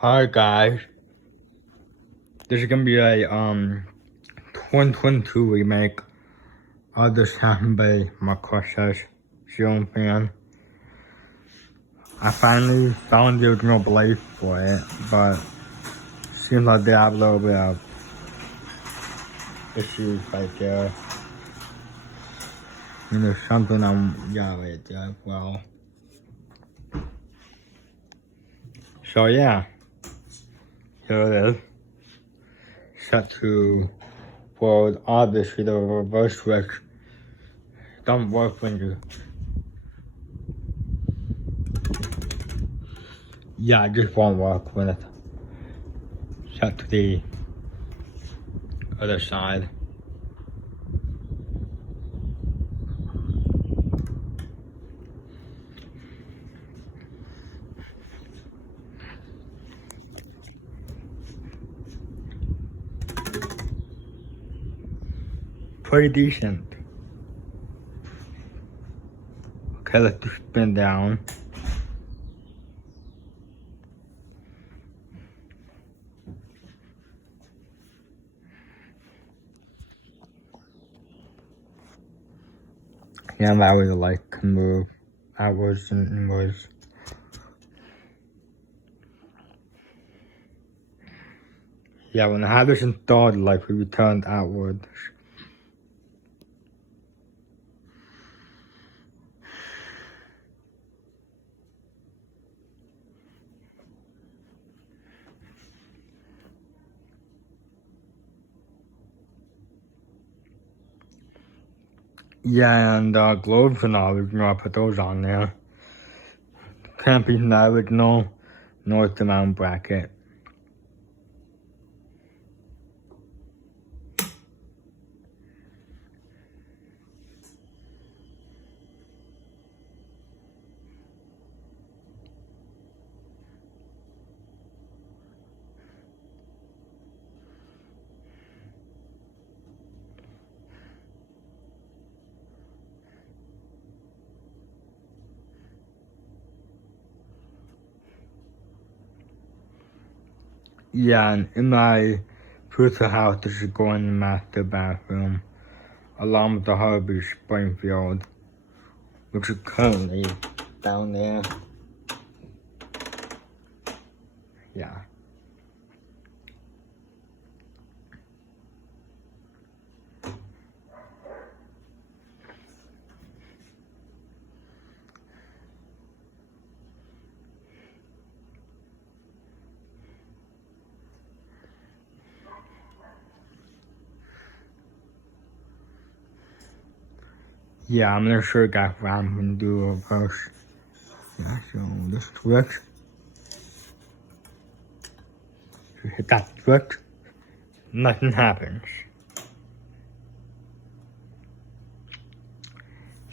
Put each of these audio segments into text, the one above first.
Hi guys, this is gonna be a 2022 remake of this Hampton Bay marquesas ceiling fan. I finally found the original blade for it, but seems like they have a little bit of issues right there. And there's something right there as well. So yeah, here it is. Set to forward. Obviously the reverse switch don't work when you it just won't work when it's set to the other side. Pretty decent. Okay, let's just spin down. Yeah, that was like move outwards and inwards. Yeah, when I had this installed, like we returned outwards. Yeah, and gloves and all, I put those on there. Can't be the original north mount bracket. Yeah, and in my future house, this is going in the master bathroom, along with the Harvey Springfield, which is currently down there. Yeah. Yeah, I'm not sure guys what I'm gonna do a reverse. Yeah, so this switch. You hit that switch, nothing happens.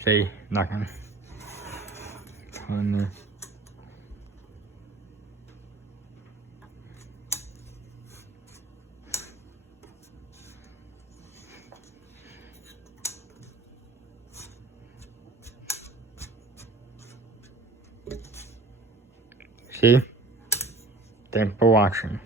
See, nothing. Turn this. See? Thanks for watching.